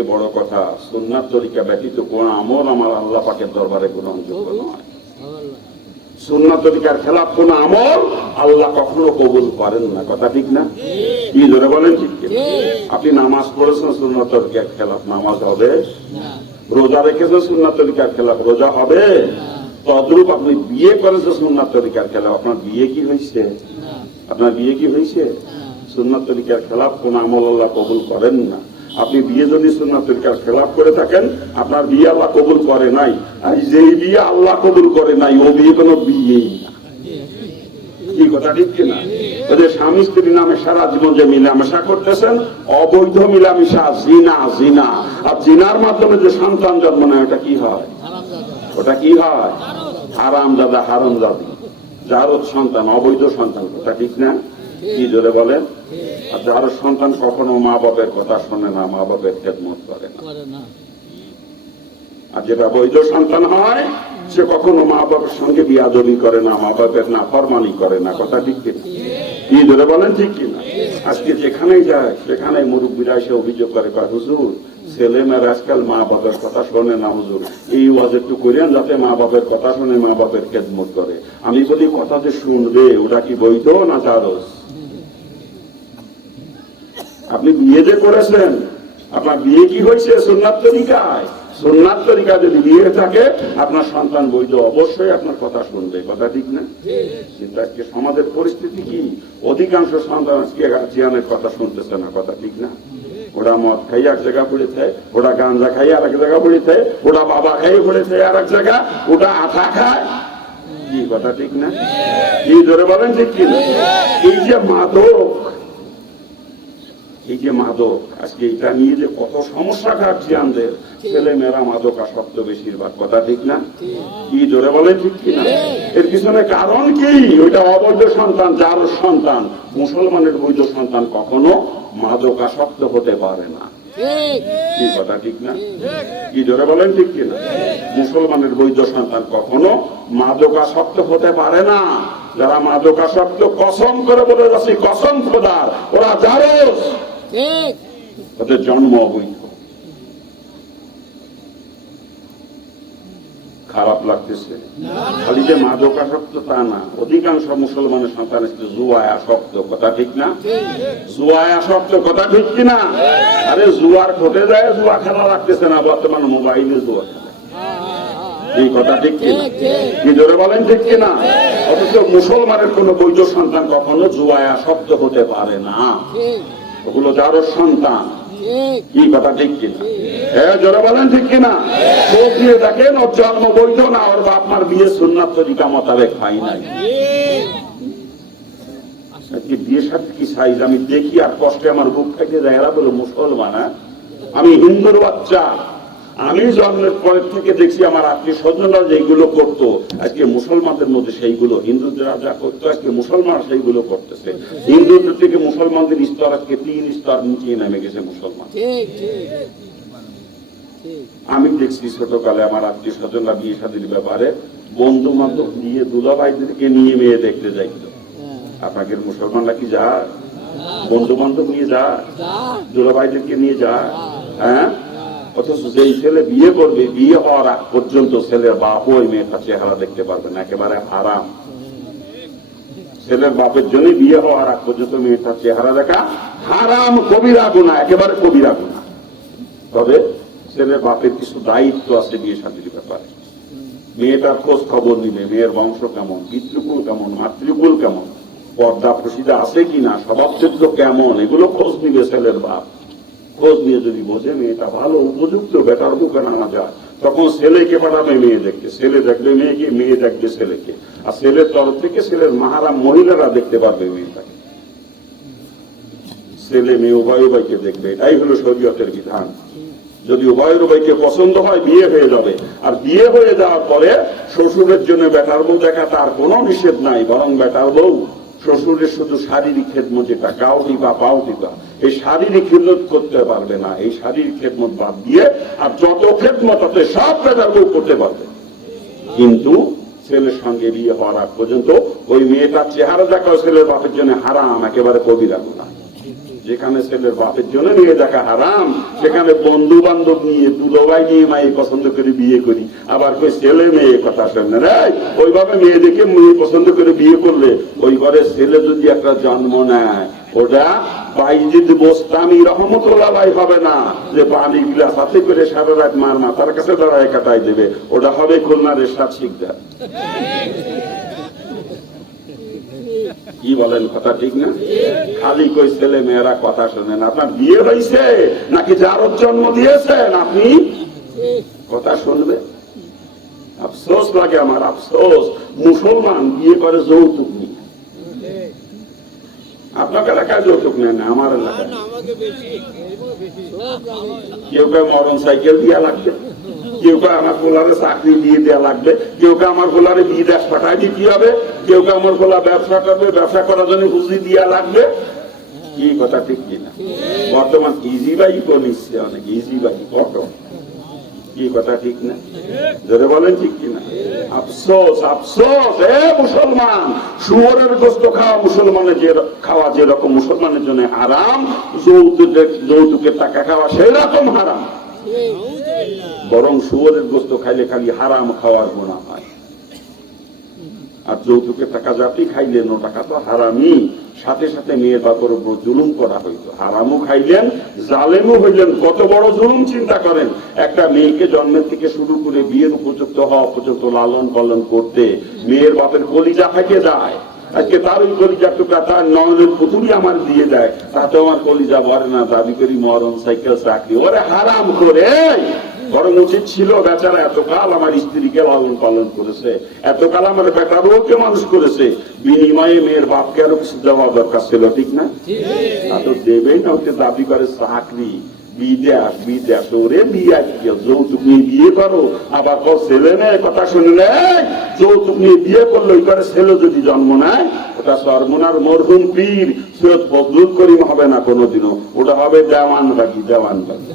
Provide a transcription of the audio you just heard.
থেকে বড় কথা সুন্নাত তরিকা ব্যতীত কোন আমল আমার আল্লাহ পাকের দরবারে গ্রহণযোগ্য নয়। সুন্নাত তরিকার খেলাফ কোন আমল আল্লাহ কখনো কবুল করেন না। কথা ঠিক না? কি ধরে বলেন ঠিক আপনি নামাজ পড়েছেন সুন্নাত তরিকার খেলাফ নামাজ হবে? রোজা রেখেছেন সুন্নাত তরিকার খেলাফ রোজা হবে? তদ্রূপ আপনি বিয়ে করেছেন সুন্নাত তরিকার খেলাফ। আপনার বিয়ে কি হয়েছে? আপনার বিয়ে কি হয়েছে? সুন্নাত তরিকার খেলাফ কোন আমল আল্লাহ কবুল করেন না। আপনি বিয়ে যদি সুন্নাত তরিকার খেলাফ করে থাকেন, আপনার বিয়ে আল্লাহ কবুল করে নাই। আর যেই বিয়ে আল্লাহ কবুল করে নাই, ও বিয়ে কোনো বিয়েই না। অবৈধ জিনা আর জিনার মাধ্যমে যে সন্তান ওটা কি হয়? ওটা কি হয়? যার সন্তান, অবৈধ সন্তান কথা ঠিক না? কি জোরে বলেন? আর যার সন্তান কখনো মা বাপের কথা শোনে না মা বাপের খেদমত করে না। করে না। আর যেটা বৈধ সন্তান হয় সে কখনো মা বাবার সঙ্গে বিয়াদবি করে না মা বাপের না ফরমানি করে না কথা ঠিক কিনা? কি ধরে বলেন ঠিক কিনা? আজকে যেখানেই যায় সেখানে মুরব্বীরা সে অভিযোগ করে কয় হুজুর ছেলে মেয়ের আজকাল মা বাপের কথা শোনে না হুজুর। এই ওয়াজ একটু করেন যাতে মা বাপের কথা শুনে, মা বাপের খেদমত করে। আমি বলি, কথা যে শুনবে, ওটা কি বৈধ না চারস আপনি বিয়ে যে করেছেন, আপনার বিয়ে কি হয়েছে সোননাথ তরিকায়? সোননাথ তরিকা যদি বিয়ে থাকে, আপনার সন্তান বৈধ, অবশ্যই আপনার কথা শুনবে। কথা ঠিক না? কিন্তু আজকে সমাজের পরিস্থিতি কি? অধিকাংশ সন্তান আজকে গার্জিয়ানের কথা শুনতেছে না। কথা ঠিক না? ওরা মদ খাই এক জায়গা পড়েছে ওরা গাঞ্জা খাই আর এক জায়গা পড়েছে ওরা বাবা খাই পড়েছে আর এক জায়গা ওটা আঠা খায়। কি কথা ঠিক না? কি ধরে বলেন ঠিক কি? এই যে মাদক এই যে মাদক। আজকে এটা নিয়ে যে কত সমস্যা কাটছে আমাদের। ছেলে মেয়েরা মাদক আসক্ত বেশিরভাগ। কথা ঠিক না? কি জোরে বলে ঠিক কিনা? এর পিছনে কারণ কি? ওইটা অবৈধ সন্তান, যার সন্তান। মুসলমানের বৈধ সন্তান কখনো মাদক আসক্ত হতে পারে না। কি কথা ঠিক না? কি জোরে বলেন ঠিক কিনা? মুসলমানের বৈধ সন্তান কখনো মাদকাসক্ত হতে পারে না। যারা মাদকাসক্ত কসম করে বলে যাচ্ছি, কসম খোদার, ওরা জারস। ঠিক। ওদের জন্ম অবৈধ। খারাপ লাগতেছে। খালি যে মাদকাসক্ত তা না। অধিকাংশ মুসলমানের সন্তান হচ্ছে জুয়ায় আসক্ত। কথা ঠিক না? জুয়ায় আসক্ত। কথা ঠিক কিনা আরে জুয়ার ঘটে যায় জুয়া খেলা রাখতেছে না। বর্তমান মোবাইলে জুয়া এই কথা ঠিক কিনা। কি জোরে বলেন ঠিক কিনা অথচ মুসলমানের কোন বৈধ সন্তান কখনো জুয়ায় আসক্ত হতে পারে না। ওগুলো যারও সন্তান। কি কথা, ঠিক কিনা? হ্যাঁ জোরে বলেন, ঠিক কিনা? দিয়ে দেখেন, ওর জন্ম বৈধ না, ওর বাপ মার বিয়ে সুন্নাত তরিকা মোতাবেক হয় নাই। আজকে বিয়ে সাথে কি সাইজ? আমি দেখি আর কষ্টে আমার বুক থেকে যায় এরা বলে মুসলমান হ্যাঁ? আমি হিন্দুর বাচ্চা। আমি জন্মের পরের থেকে দেখছি আমার আত্মীয় স্বজনরা যেগুলো করতো। আজকে মুসলমানদের মধ্যে সেইগুলো হিন্দুরা যা করতো আজকে মুসলমান সেইগুলো করতেছে। হিন্দুদের থেকে মুসলমানদের স্তর আজকে তিন স্তর নিচে নেমে গেছে মুসলমান। আমি দেখছি ছোটকালে আমার আত্মীয় স্বজনরা বিয়ে শাদীর ব্যাপারে বন্ধু বান্ধব নিয়ে দুলাভাইদেরকে নিয়ে মেয়ে দেখতে যাইতো। হ্যাঁ। আপনাকে মুসলমানরা কি যা? বন্ধু বান্ধব নিয়ে যা? দুলাভাইদেরকে নিয়ে যা। হ্যাঁ? অথচ যেই ছেলে বিয়ে করবে, বিয়ে হওয়ার আগ পর্যন্ত ছেলের বাপ ওই মেয়েটার চেহারা দেখতে পারবে না, একেবারে হারাম। ছেলের বাপের জন্য বিয়ে হওয়ার আগ পর্যন্ত মেয়েটার চেহারা দেখা হারাম, কবিরা গুণা একেবারে কবিরা গুণা তবে ছেলের বাপের কিছু দায়িত্ব আছে বিয়ে শাদীর ব্যাপারে। মেয়েটার খোঁজ খবর নিবে, মেয়ের বংশ কেমন, পিতৃকুল কেমন, মাতৃকুল কেমন পর্দা প্রসিদা আছে কিনা স্বভাব কেমন, এগুলো খোঁজ নিবে ছেলের বাপ। খোঁজ নিয়ে যদি বোঝে মেয়েটা ভালো, উপযুক্ত, বেটার বুকে নামা যায় তখন ছেলেকে পাঠাবে মেয়ে দেখতে ছেলে দেখবে মেয়েকে, মেয়ে দেখবে ছেলেকে। আর ছেলের তরফ থেকে ছেলের মাহারা মহিলারা দেখতে পারবে মেয়েটাকে। ছেলে মেয়ে উভয় উভয়কে দেখবে, এটাই হলো শরীয়তের বিধান। যদি উভয়ের উভয়কে পছন্দ হয়, বিয়ে হয়ে যাবে। আর বিয়ে হয়ে যাওয়ার পরে শ্বশুরের জন্য বেটার বউ দেখা তার কোনো নিষেধ নাই, বরং বেটার বউ। শ্বশুরের শুধু শারীরিক খেদমত যেটা, গাও দিবা পাও দিবা, এই শারীরিক খেদমত করতে পারবে না। এই শারীরিক খেদমত বাদ দিয়ে আর যত খেদমত আছে, সব বউ করতে পারবে। কিন্তু ছেলের সঙ্গে বিয়ে হওয়ার পর্যন্ত ওই মেয়েটার চেহারা দেখা ছেলের বাপের জন্য হারাম, একেবারে কবিরা গুণা যেখানে ছেলের বাপের জন্য মেয়ে দেখা হারাম সেখানে বন্ধু বান্ধব নিয়ে দুলোবাই নিয়ে মায়ে পছন্দ করে বিয়ে করি। আবার কই ছেলে মেয়ে কথা শোনে রে? ওইভাবে মেয়ে দেখে মেয়ে পছন্দ করে বিয়ে করলে, ওই ঘরে ছেলে যদি একটা জন্ম নেয়, ওটা বাইজিদ বোস্তামি রহমতুল্লাহ ভাই হবে না, যে পানি গিলাস হাতে করে সারা রাত মার মাথার কাছে দাঁড়ায় কাটাই দেবে। ওটা হবে খুলনার এরশাদ শিকদার। কি বলেন কথা ঠিক না? খালি কই ছেলে মেয়েরা কথা শোনেন আপনার বিয়ে হয়েছে নাকি যার জন্ম দিয়েছেন আপনি? কথা শুনবে? আফসোস লাগে আমার আফসোস। মুসলমান বিয়ে করে যৌতুক নিয়ে। আপনার এলাকায় যৌতুক নেন? না। আমার এলাকায় কেউ কেউ মরণ সাইকেল দিয়া লাগবে। কেউ কেউ আমার গোলারে চাকরি দিয়ে দেওয়া লাগবে। কেউ কেউ আমার গোলারে বিদেশ পাঠায় দিতে হবে। কেউ আমার গোলা ব্যবসা করবে, ব্যবসা করার জন্য পুঁজি দেওয়া লাগবে। কি কথা, ঠিক কিনা? বর্তমান ইজি বাই নিচ্ছে অনেক ইজি বাই কত কি কথা, ঠিক না? ধরে বলেন, ঠিক কিনা? আফসোস আফসোস, এ মুসলমান! শুয়োরের গোস্ত খাওয়া মুসলমানের যে, খাওয়া যেরকম মুসলমানের জন্য হারাম, যৌতুকের যৌতুকের টাকা খাওয়া সেই রকম হারাম। বরং শুয়োরের গোস্ত খাইলে খালি হারাম খাওয়ার গুণা হয়। আর যৌতুকের টাকা জাতি খাইলেন ও টাকা তো হারামই। সাথে সাথে মেয়ের বাপর উপর জুলুম করা হইতো। হারামও খাইলেন, জালেমও হইলেন। কত বড় জুলুম চিন্তা করেন। একটা মেয়েকে জন্মের থেকে শুরু করে বিয়ের উপযুক্ত হওয়া উপযুক্ত লালন পালন করতে মেয়ের বাপের কলিজা থেকে যায়। আজকে তার ওই কলিজার টুকরা, তার নয়নের পুতুলি আমার দিয়ে দেয়। তাতে আমার কলিজা ভরে না, দাবি করি মরণ, সাইকেল, চাকরি। ওরে হারাম করে। বরং উচিত ছিল, বেচারা এতকাল আমার স্ত্রীকে লালন পালন করেছে এতকাল আমার বেটা বউকে মানুষ করেছে। বিনিময়ে মেয়ের বাপকে আরও কিছু দেওয়া দরকার ছিল, ঠিক না? তা তো দেবেই না, ওকে দাবি করে চাকরি। মরহুম পীর। সৈয়দ ফজলুল করিম হবে না কোনোদিনও, ওটা হবে দেওয়ান বাগি দেওয়ান বাগি